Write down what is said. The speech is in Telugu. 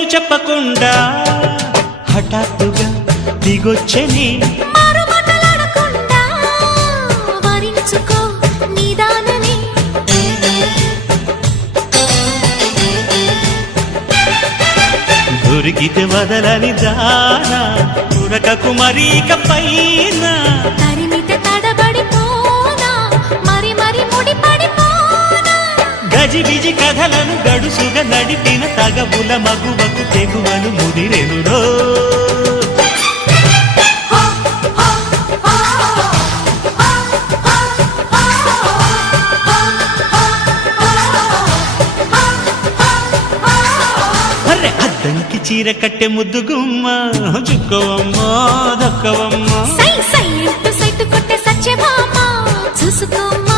పేరు చెప్పకుండా హఠాత్తుగా దిగొచ్చని దొరికితే వదలని దానా ఉరకకు మరీక పైన తరిమితే తడబడిపోనా మరి మరి ముడిపడిపోనా గజిబిజి కథలను గడుసుగా నడిపిన తగవుల మగువకు తెగువను ముదిరెనురో అద్దంకి చీర కట్టె ముద్దు గుమ్మ చుక్కవమ్మ దక్కవమ్మ సై సై అంటూ సైటు కొట్టే సత్యభామ చూసుకోమ్మ